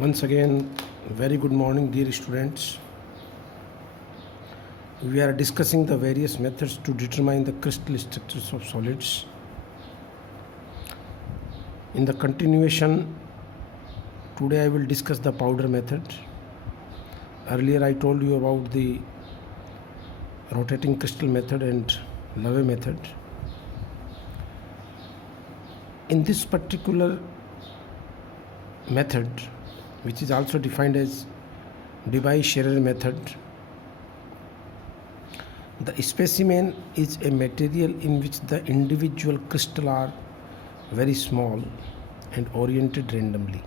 Once again, very good morning, dear students. We are discussing the various methods to determine the crystal structures of solids. In the continuation, today I will discuss the powder method. Earlier I told you about the rotating crystal method and Lave method. In this particular method, which is also defined as Debye-Scherrer method, the specimen is a material in which the individual crystals are very small and oriented randomly.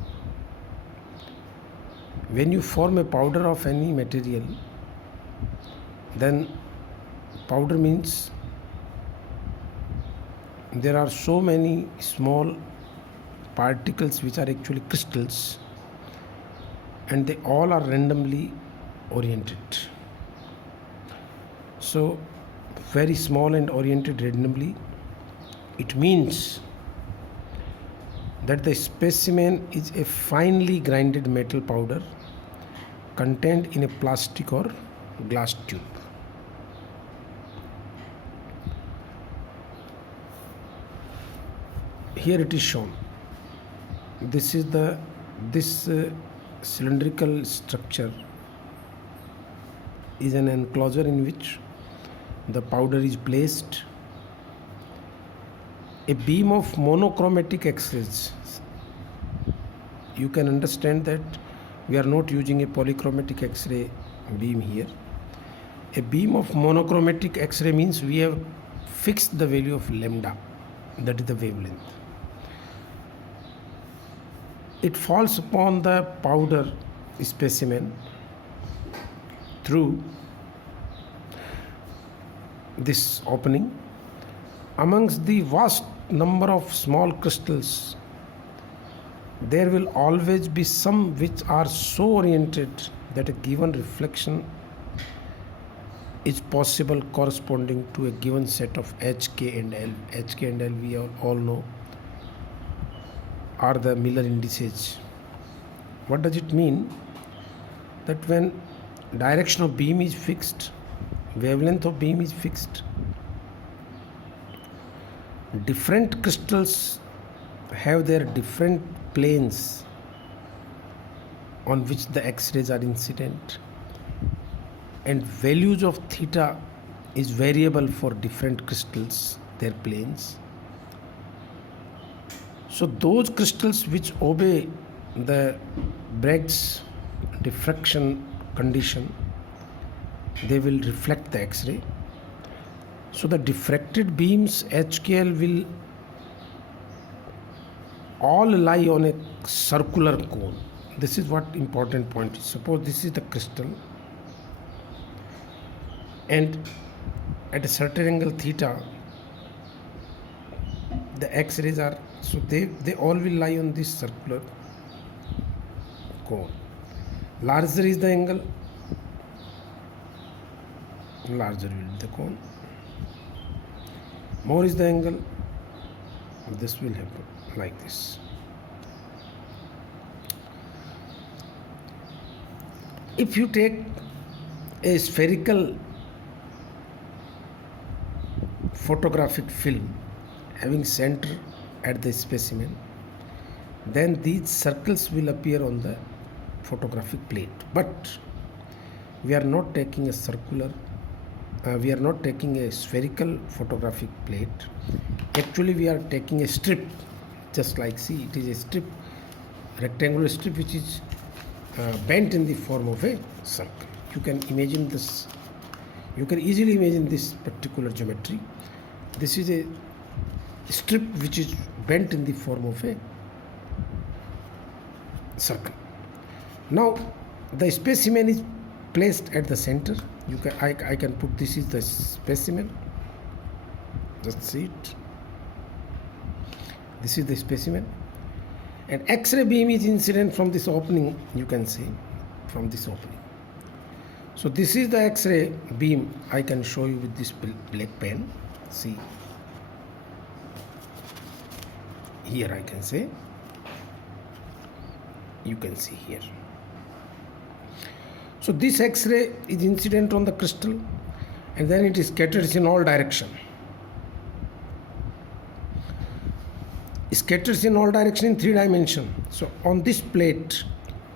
When you form a powder of any material, then powder means there are so many small particles which are actually crystals, and they all are randomly oriented. So very small and oriented randomly, it means that the specimen is a finely grinded metal powder contained in a plastic or glass tube. Here it is shown. This is this cylindrical structure is an enclosure in which the powder is placed. A beam of monochromatic X-rays. You can understand that we are not using a polychromatic X-ray beam here. A beam of monochromatic X-ray means we have fixed the value of lambda, that is the wavelength. It falls upon the powder specimen through this opening. Amongst the vast number of small crystals, there will always be some which are so oriented that a given reflection is possible corresponding to a given set of H, K and L. H, K and L we all know are the Miller indices. What does it mean? That when direction of beam is fixed, wavelength of beam is fixed, different crystals have their different planes on which the X-rays are incident, and values of theta is variable for different crystals, their planes. So those crystals which obey the Bragg's diffraction condition, they will reflect the X-ray. So the diffracted beams HKL will all lie on a circular cone. This is what important point is. Suppose this is the crystal, and at a certain angle theta, the X-rays are, so they all will lie on this circular cone. Larger is the angle, larger will be the cone. More is the angle, this will happen like this. If you take a spherical photographic film having center at the specimen, then these circles will appear on the photographic plate. But we are not taking a spherical photographic plate. Actually we are taking a strip, just like, see, it is a strip, rectangular strip which is bent in the form of a circle. You can imagine this, you can easily imagine this particular geometry. This is a strip which is bent in the form of a circle. Now the specimen is placed at the center. I can put, this is the specimen, just see it, this is the specimen, and X-ray beam is incident from this opening, you can see, from this opening. So this is the X-ray beam. I can show you with this black pen. See, here I can say you can see here. So this X-ray is incident on the crystal, and then it is scatters in all direction. It scatters in all direction in 3 dimensions. So on this plate,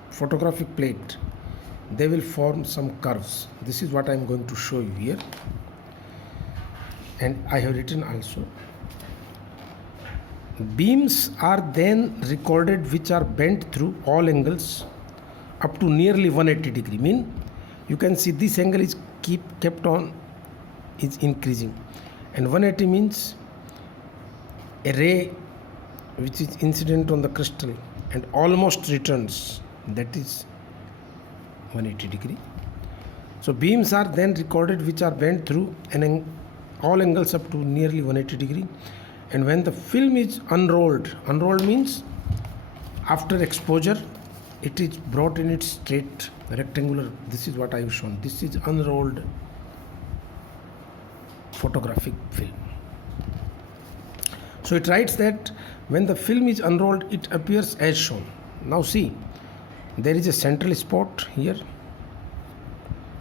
photographic plate, they will form some curves. This is what I am going to show you here, and I have written also. Beams are then recorded which are bent through all angles up to nearly 180 degree. Mean you can see this angle is kept on is increasing, and 180 means a ray which is incident on the crystal and almost returns, that is 180 degree. So beams are then recorded which are bent through all angles up to nearly 180 degree, and when the film is unrolled means after exposure it is brought in its straight rectangular. This is what I have shown. This is unrolled photographic film. So it writes that when the film is unrolled, it appears as shown. Now see, there is a central spot here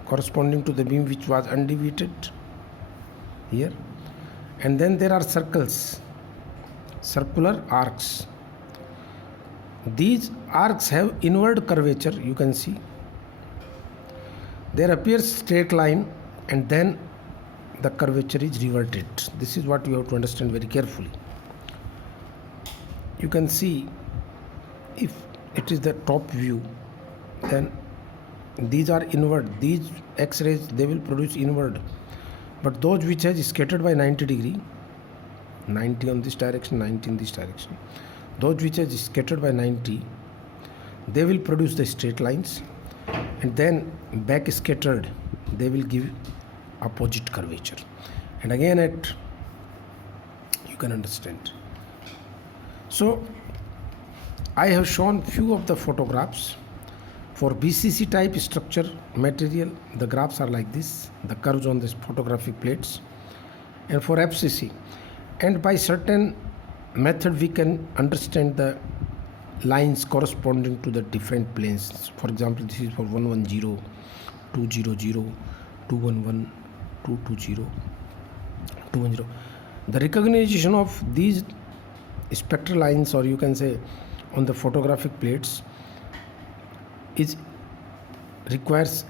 corresponding to the beam which was undeviated here, and then there are circles, circular arcs. These arcs have inward curvature, you can see. There appears straight line, and then the curvature is reverted. This is what you have to understand very carefully. You can see, if it is the top view, then these are inward. These X-rays, they will produce inward, but those which has scattered by 90 degree, 90 on this direction, 90 in this direction, those which has scattered by 90, they will produce the straight lines, and then back scattered, they will give opposite curvature. And again you can understand. So I have shown few of the photographs. For BCC type structure material, the graphs are like this, the curves on these photographic plates. And for FCC, and by certain method we can understand the lines corresponding to the different planes. For example, this is for 110, 200, 211, 220, 210. The recognition of these spectral lines, or you can say on the photographic plates, requires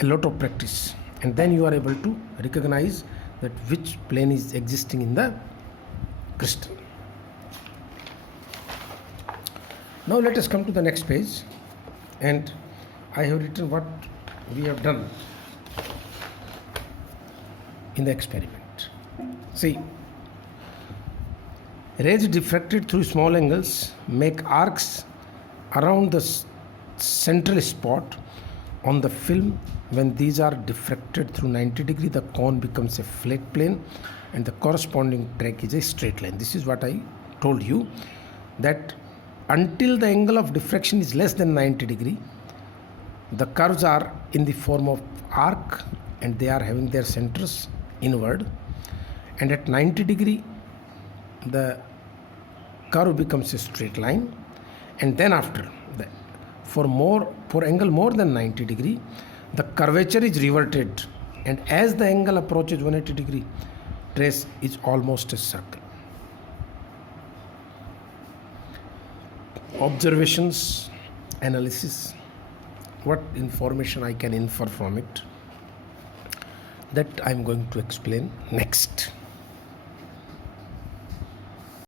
a lot of practice, and then you are able to recognize that which plane is existing in the crystal. Now let us come to the next page, and I have written what we have done in the experiment. See, rays diffracted through small angles make arcs around the central spot on the film. When these are diffracted through 90 degree, the cone becomes a flat plane and the corresponding track is a straight line. This is what I told you, that until the angle of diffraction is less than 90 degree, the curves are in the form of arc and they are having their centers inward, and at 90 degree the curve becomes a straight line, and then after for angle more than 90 degree, the curvature is reverted, and as the angle approaches 180 degree, trace is almost a circle. Observations, analysis, what information I can infer from it, that I am going to explain next.